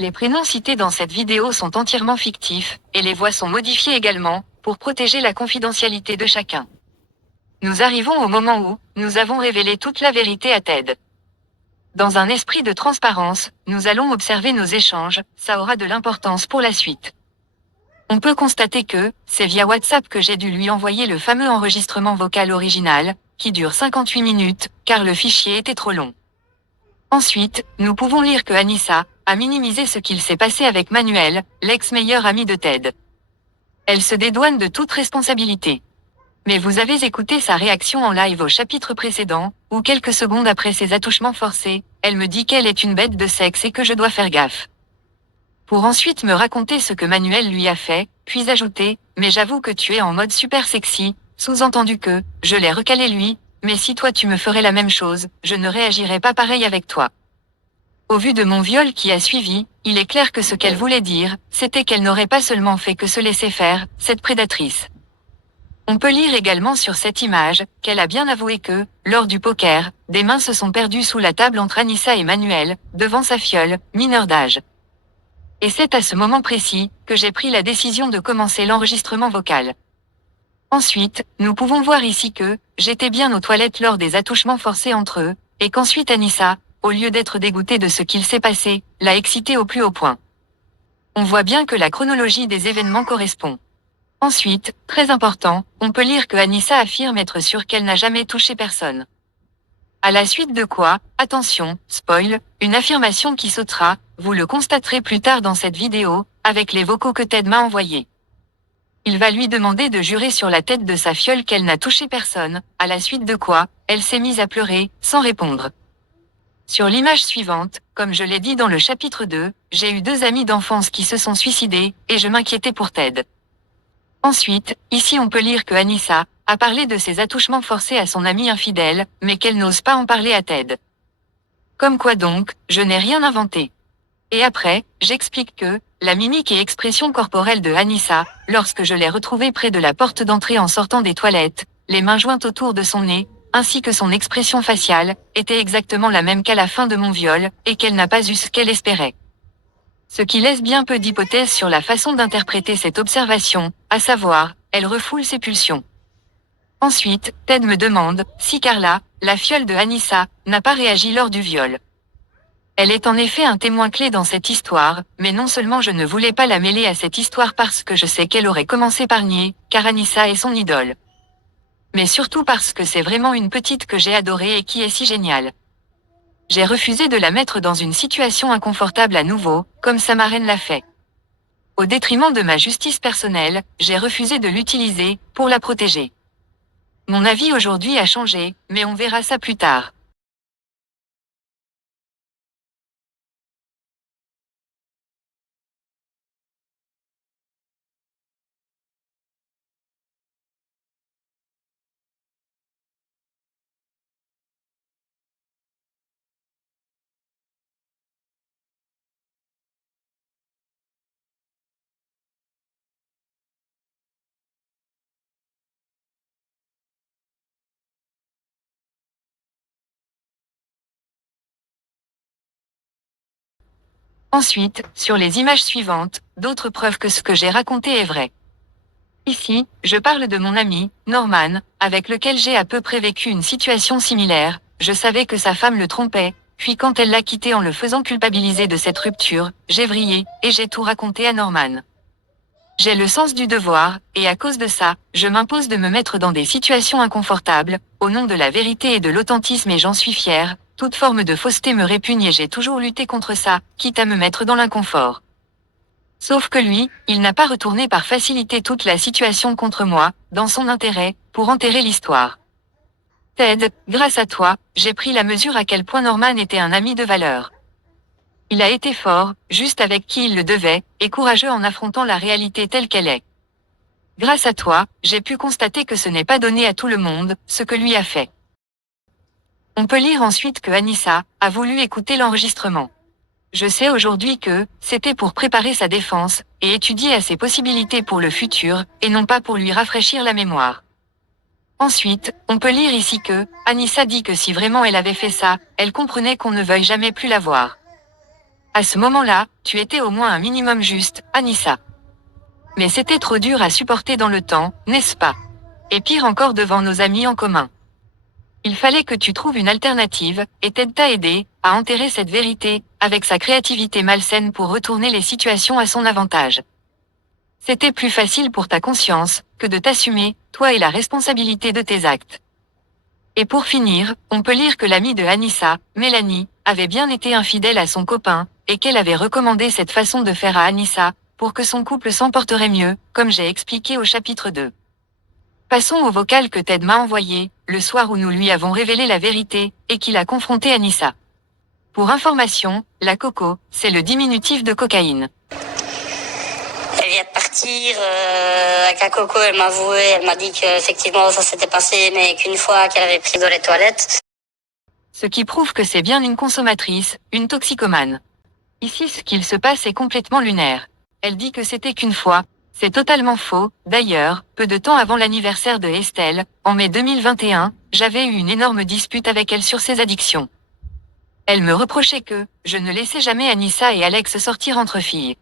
Les prénoms cités dans cette vidéo sont entièrement fictifs, et les voix sont modifiées également, pour protéger la confidentialité de chacun. Nous arrivons au moment où, nous avons révélé toute la vérité à Ted. Dans un esprit de transparence, nous allons observer nos échanges, ça aura de l'importance pour la suite. On peut constater que, c'est via WhatsApp que j'ai dû lui envoyer le fameux enregistrement vocal original, qui dure 58 minutes, car le fichier était trop long. Ensuite, nous pouvons lire que Anissa a minimisé ce qu'il s'est passé avec Manuel, l'ex-meilleur ami de Ted. Elle se dédouane de toute responsabilité. Mais vous avez écouté sa réaction en live au chapitre précédent, où quelques secondes après ses attouchements forcés, elle me dit qu'elle est une bête de sexe et que je dois faire gaffe. Pour ensuite me raconter ce que Manuel lui a fait, puis ajouter, mais j'avoue que tu es en mode super sexy, sous-entendu que, je l'ai recalé lui, mais si toi tu me ferais la même chose, je ne réagirais pas pareil avec toi. Au vu de mon viol qui a suivi, il est clair que ce qu'elle voulait dire, c'était qu'elle n'aurait pas seulement fait que se laisser faire, cette prédatrice. On peut lire également sur cette image, qu'elle a bien avoué que, lors du poker, des mains se sont perdues sous la table entre Anissa et Manuel, devant sa filleule, mineure d'âge. Et c'est à ce moment précis, que j'ai pris la décision de commencer l'enregistrement vocal. Ensuite, nous pouvons voir ici que, j'étais bien aux toilettes lors des attouchements forcés entre eux, et qu'ensuite Anissa, au lieu d'être dégoûtée de ce qu'il s'est passé, l'a excitée au plus haut point. On voit bien que la chronologie des événements correspond. Ensuite, très important, on peut lire que Anissa affirme être sûre qu'elle n'a jamais touché personne. À la suite de quoi, attention, spoil, une affirmation qui sautera, vous le constaterez plus tard dans cette vidéo, avec les vocaux que Ted m'a envoyés. Il va lui demander de jurer sur la tête de sa filleule qu'elle n'a touché personne, à la suite de quoi, elle s'est mise à pleurer, sans répondre. Sur l'image suivante, comme je l'ai dit dans le chapitre 2, j'ai eu 2 amis d'enfance qui se sont suicidés, et je m'inquiétais pour Ted. Ensuite, ici on peut lire que Anissa a parlé de ses attouchements forcés à son ami infidèle, mais qu'elle n'ose pas en parler à Ted. Comme quoi donc, je n'ai rien inventé. Et après, j'explique que, la mimique et expression corporelle de Anissa, lorsque je l'ai retrouvée près de la porte d'entrée en sortant des toilettes, les mains jointes autour de son nez, ainsi que son expression faciale, était exactement la même qu'à la fin de mon viol, et qu'elle n'a pas eu ce qu'elle espérait. Ce qui laisse bien peu d'hypothèses sur la façon d'interpréter cette observation, à savoir, elle refoule ses pulsions. Ensuite, Ted me demande si Carla, la filleule de Anissa, n'a pas réagi lors du viol. Elle est en effet un témoin clé dans cette histoire, mais non seulement je ne voulais pas la mêler à cette histoire parce que je sais qu'elle aurait commencé par nier, car Anissa est son idole. Mais surtout parce que c'est vraiment une petite que j'ai adorée et qui est si géniale. J'ai refusé de la mettre dans une situation inconfortable à nouveau, comme sa marraine l'a fait. Au détriment de ma justice personnelle, j'ai refusé de l'utiliser, pour la protéger. Mon avis aujourd'hui a changé, mais on verra ça plus tard. Ensuite, sur les images suivantes, d'autres preuves que ce que j'ai raconté est vrai. Ici, je parle de mon ami, Norman, avec lequel j'ai à peu près vécu une situation similaire. Je savais que sa femme le trompait, puis quand elle l'a quitté en le faisant culpabiliser de cette rupture, j'ai vrillé, et j'ai tout raconté à Norman. J'ai le sens du devoir, et à cause de ça, je m'impose de me mettre dans des situations inconfortables, au nom de la vérité et de l'authentisme et j'en suis fière. Toute forme de fausseté me répugne et j'ai toujours lutté contre ça, quitte à me mettre dans l'inconfort. Sauf que lui, il n'a pas retourné par facilité toute la situation contre moi, dans son intérêt, pour enterrer l'histoire. Ted, grâce à toi, j'ai pris la mesure à quel point Norman était un ami de valeur. Il a été fort, juste avec qui il le devait, et courageux en affrontant la réalité telle qu'elle est. Grâce à toi, j'ai pu constater que ce n'est pas donné à tout le monde, ce que lui a fait. On peut lire ensuite que Anissa a voulu écouter l'enregistrement. Je sais aujourd'hui que c'était pour préparer sa défense et étudier à ses possibilités pour le futur, et non pas pour lui rafraîchir la mémoire. Ensuite, on peut lire ici que Anissa dit que si vraiment elle avait fait ça, elle comprenait qu'on ne veuille jamais plus la voir. À ce moment-là, tu étais au moins un minimum juste, Anissa. Mais c'était trop dur à supporter dans le temps, n'est-ce pas? Et pire encore devant nos amis en commun. Il fallait que tu trouves une alternative, et Ted t'a aidé à enterrer cette vérité, avec sa créativité malsaine pour retourner les situations à son avantage. C'était plus facile pour ta conscience, que de t'assumer, toi et la responsabilité de tes actes. Et pour finir, on peut lire que l'amie de Anissa, Mélanie, avait bien été infidèle à son copain, et qu'elle avait recommandé cette façon de faire à Anissa, pour que son couple s'emporterait mieux, comme j'ai expliqué au chapitre 2. Passons au vocal que Ted m'a envoyé, le soir où nous lui avons révélé la vérité, et qu'il a confronté Anissa. Pour information, la coco, c'est le diminutif de cocaïne. Elle vient de partir avec un coco, elle m'a avoué, elle m'a dit qu'effectivement ça s'était passé, mais qu'une fois qu'elle avait pris dans les toilettes. Ce qui prouve que c'est bien une consommatrice, une toxicomane. Ici ce qu'il se passe est complètement lunaire. Elle dit que c'était qu'une fois. C'est totalement faux. D'ailleurs, peu de temps avant l'anniversaire de Estelle, en mai 2021, j'avais eu une énorme dispute avec elle sur ses addictions. Elle me reprochait que je ne laissais jamais Anissa et Alex sortir entre filles.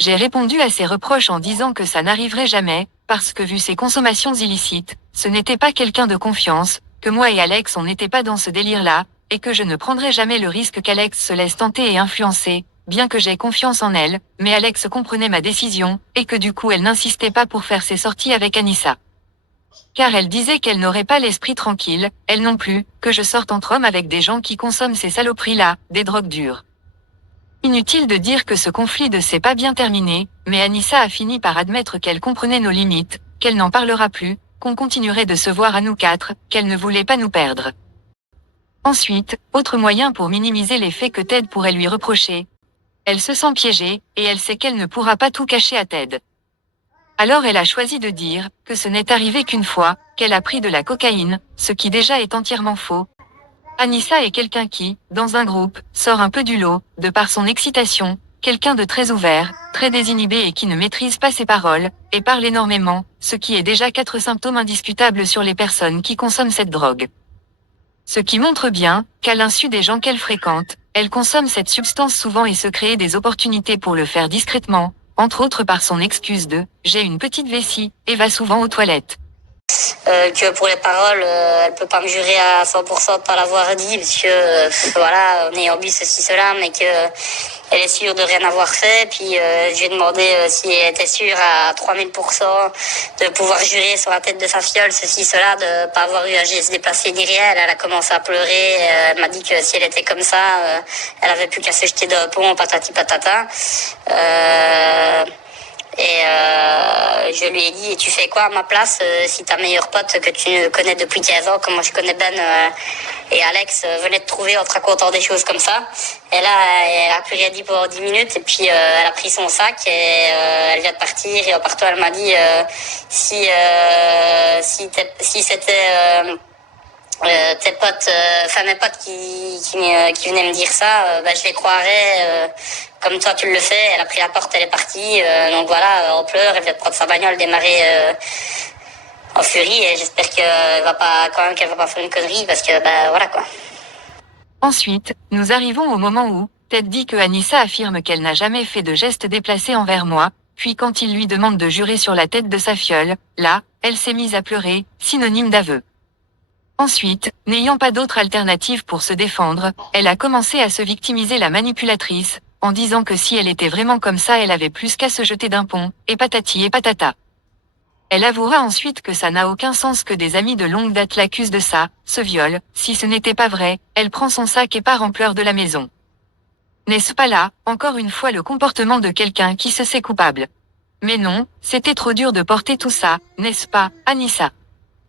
J'ai répondu à ses reproches en disant que ça n'arriverait jamais, parce que vu ses consommations illicites, ce n'était pas quelqu'un de confiance, que moi et Alex on n'était pas dans ce délire-là, et que je ne prendrais jamais le risque qu'Alex se laisse tenter et influencer, bien que j'aie confiance en elle, mais Alex comprenait ma décision, et que du coup elle n'insistait pas pour faire ses sorties avec Anissa. Car elle disait qu'elle n'aurait pas l'esprit tranquille, elle non plus, que je sorte entre hommes avec des gens qui consomment ces saloperies-là, des drogues dures. Inutile de dire que ce conflit ne s'est pas bien terminé, mais Anissa a fini par admettre qu'elle comprenait nos limites, qu'elle n'en parlera plus, qu'on continuerait de se voir à nous quatre, qu'elle ne voulait pas nous perdre. Ensuite, autre moyen pour minimiser les faits que Ted pourrait lui reprocher. Elle se sent piégée, et elle sait qu'elle ne pourra pas tout cacher à Ted. Alors elle a choisi de dire que ce n'est arrivé qu'une fois, qu'elle a pris de la cocaïne, ce qui déjà est entièrement faux. Anissa est quelqu'un qui, dans un groupe, sort un peu du lot, de par son excitation, quelqu'un de très ouvert, très désinhibé et qui ne maîtrise pas ses paroles, et parle énormément, ce qui est déjà 4 symptômes indiscutables sur les personnes qui consomment cette drogue. Ce qui montre bien, qu'à l'insu des gens qu'elle fréquente, elle consomme cette substance souvent et se crée des opportunités pour le faire discrètement, entre autres par son excuse de « j'ai une petite vessie » et va souvent aux toilettes. Que pour les paroles, elle peut pas me jurer à 100% de pas l'avoir dit, parce que voilà, on est en bu ceci, cela, mais que elle est sûre de rien avoir fait. Puis je lui ai demandé si elle était sûre à 3000% de pouvoir jurer sur la tête de sa fiole, ceci, cela, de pas avoir eu à se déplacer derrière elle. Elle a commencé à pleurer, elle m'a dit que si elle était comme ça, elle avait plus qu'à se jeter d'un pont, patati patata. Je lui ai dit, tu fais quoi à ma place si ta meilleure pote que tu connais depuis 15 ans, comme moi je connais Ben et Alex, venait te trouver en te racontant des choses comme ça. Et là, elle a plus rien dit pendant 10 minutes et puis elle a pris son sac et elle vient de partir. Et en partant, elle m'a dit si c'était tes potes, enfin mes potes qui venaient me dire ça, je les croirais comme toi tu le fais. Elle a pris la porte, elle est partie. Donc voilà, en pleurs, elle vient de prendre sa bagnole, démarrer en furie. Et j'espère qu'elle va pas faire une connerie parce que voilà quoi. Ensuite, nous arrivons au moment où Ted dit que Anissa affirme qu'elle n'a jamais fait de geste déplacé envers moi, puis quand il lui demande de jurer sur la tête de sa fiole, là, elle s'est mise à pleurer, synonyme d'aveu. Ensuite, n'ayant pas d'autre alternative pour se défendre, elle a commencé à se victimiser la manipulatrice, en disant que si elle était vraiment comme ça elle avait plus qu'à se jeter d'un pont, et patati et patata. Elle avouera ensuite que ça n'a aucun sens que des amis de longue date l'accusent de ça, ce viol, si ce n'était pas vrai, elle prend son sac et part en pleurs de la maison. N'est-ce pas là, encore une fois le comportement de quelqu'un qui se sait coupable? Mais non, c'était trop dur de porter tout ça, n'est-ce pas, Anissa?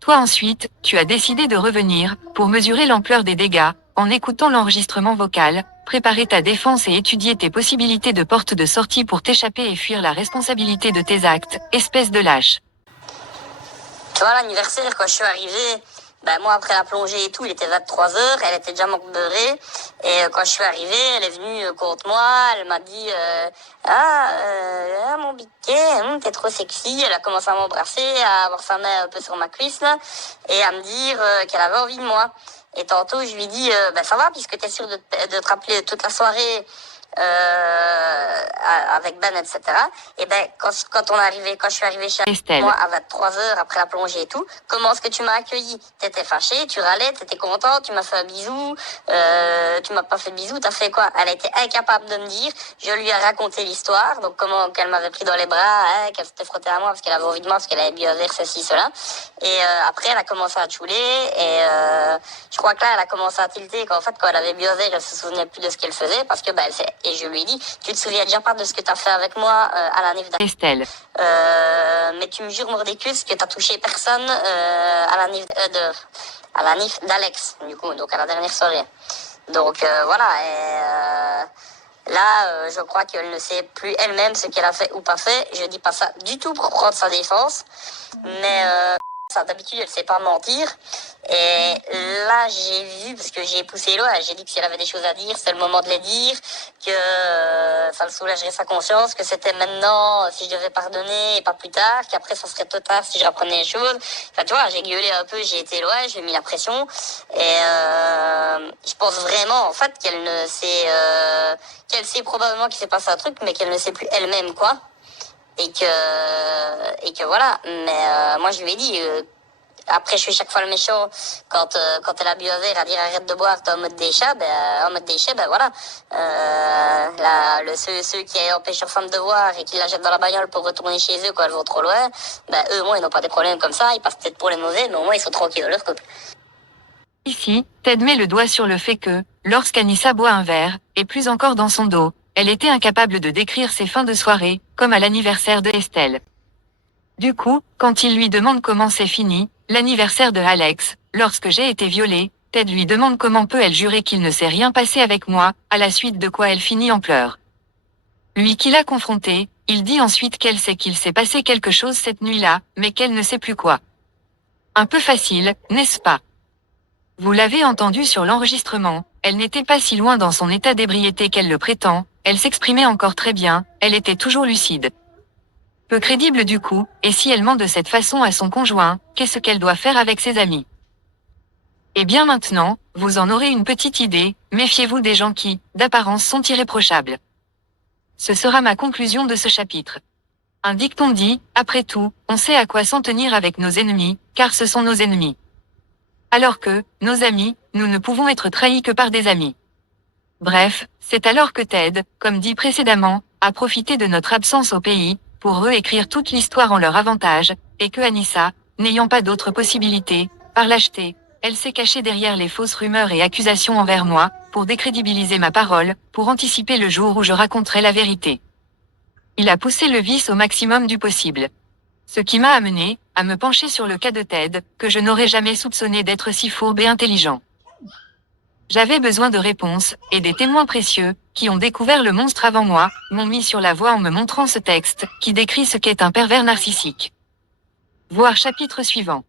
Toi ensuite, tu as décidé de revenir, pour mesurer l'ampleur des dégâts, en écoutant l'enregistrement vocal, préparer ta défense et étudier tes possibilités de porte de sortie pour t'échapper et fuir la responsabilité de tes actes, espèce de lâche. Tu vois, l'anniversaire, quand je suis arrivée, moi, après la plongée et tout, il était 23h, elle était déjà morte beurrée. Et quand je suis arrivée, elle est venue contre moi, elle m'a dit mon biquet, t'es trop sexy. Elle a commencé à m'embrasser, à avoir sa main un peu sur ma cuisse, là, et à me dire qu'elle avait envie de moi. Et tantôt, je lui dis ça va, puisque t'es sûre de te rappeler toute la soirée avec Ben, etc. Et ben, quand je suis arrivé chez Estelle. moi à 23h après la plongée et tout, comment est-ce que tu m'as accueilli? T'étais fâché, tu râlais, t'étais content, tu m'as fait un bisou, tu m'as pas fait de bisou, t'as fait quoi? Elle a été incapable de me dire, je lui ai raconté l'histoire, donc comment qu'elle m'avait pris dans les bras, hein, qu'elle s'était frottée à moi parce qu'elle avait envie de moi, parce qu'elle avait bu un verre, ceci, cela. Et après, elle a commencé à chouler, et je crois que là, elle a commencé à tilter qu'en fait, quand elle avait bu un verre, elle se souvenait plus de ce qu'elle faisait, parce que, et je lui ai dit, tu te souviens déjà pas de ce que t'as fait avec moi à la nif Estelle. mais tu me jures mordicus que t'as touché personne à la nif d'Alex, du coup, donc à la dernière soirée. Donc voilà, et là, je crois qu'elle ne sait plus elle-même ce qu'elle a fait ou pas fait. Je dis pas ça du tout pour prendre sa défense, mais ça, d'habitude, elle sait pas mentir. Et là, j'ai vu, parce que j'ai poussé loin, j'ai dit que si elle avait des choses à dire, c'était le moment de les dire, que ça le soulagerait sa conscience, que c'était maintenant, si je devais pardonner, et pas plus tard, qu'après ça serait trop tard si je reprenais les choses. Enfin, tu vois, j'ai gueulé un peu, j'ai été loin, j'ai mis la pression. Et je pense vraiment, en fait, qu'elle sait probablement qu'il s'est passé un truc, mais qu'elle ne sait plus elle-même, quoi. Et que voilà. Mais moi, je lui ai dit... après, je suis chaque fois le méchant quand elle a bu un verre à dire arrête de boire, t'es en mode déchet, voilà. Ceux qui empêchent leurs femmes de boire et qui la jettent dans la bagnole pour retourner chez eux quand elles vont trop loin, eux, moi, ils n'ont pas des problèmes comme ça, ils passent peut-être pour les mauvais, mais au moins, ils sont tranquilles dans leur couple. Ici, Ted met le doigt sur le fait que, lorsqu'Anissa boit un verre, et plus encore dans son dos, elle était incapable de décrire ses fins de soirée, comme à l'anniversaire de Estelle. Du coup, quand il lui demande comment c'est fini, l'anniversaire de Alex, lorsque j'ai été violée, Ted lui demande comment peut elle jurer qu'il ne s'est rien passé avec moi, à la suite de quoi elle finit en pleurs. Lui qui l'a confrontée, il dit ensuite qu'elle sait qu'il s'est passé quelque chose cette nuit-là, mais qu'elle ne sait plus quoi. Un peu facile, n'est-ce pas? Vous l'avez entendu sur l'enregistrement, elle n'était pas si loin dans son état d'ébriété qu'elle le prétend, elle s'exprimait encore très bien, elle était toujours lucide. Peu crédible du coup, et si elle ment de cette façon à son conjoint, qu'est-ce qu'elle doit faire avec ses amis? Eh bien maintenant, vous en aurez une petite idée, méfiez-vous des gens qui, d'apparence sont irréprochables. Ce sera ma conclusion de ce chapitre. Un dicton dit, après tout, on sait à quoi s'en tenir avec nos ennemis, car ce sont nos ennemis. Alors que, nos amis, nous ne pouvons être trahis que par des amis. Bref, c'est alors que Ted, comme dit précédemment, a profité de notre absence au pays, pour réécrire toute l'histoire en leur avantage, et que Anissa, n'ayant pas d'autre possibilité, par lâcheté, elle s'est cachée derrière les fausses rumeurs et accusations envers moi, pour décrédibiliser ma parole, pour anticiper le jour où je raconterai la vérité. Il a poussé le vice au maximum du possible. Ce qui m'a amené, à me pencher sur le cas de Ted, que je n'aurais jamais soupçonné d'être si fourbe et intelligent. J'avais besoin de réponses, et des témoins précieux, qui ont découvert le monstre avant moi, m'ont mis sur la voie en me montrant ce texte, qui décrit ce qu'est un pervers narcissique. Voir chapitre suivant.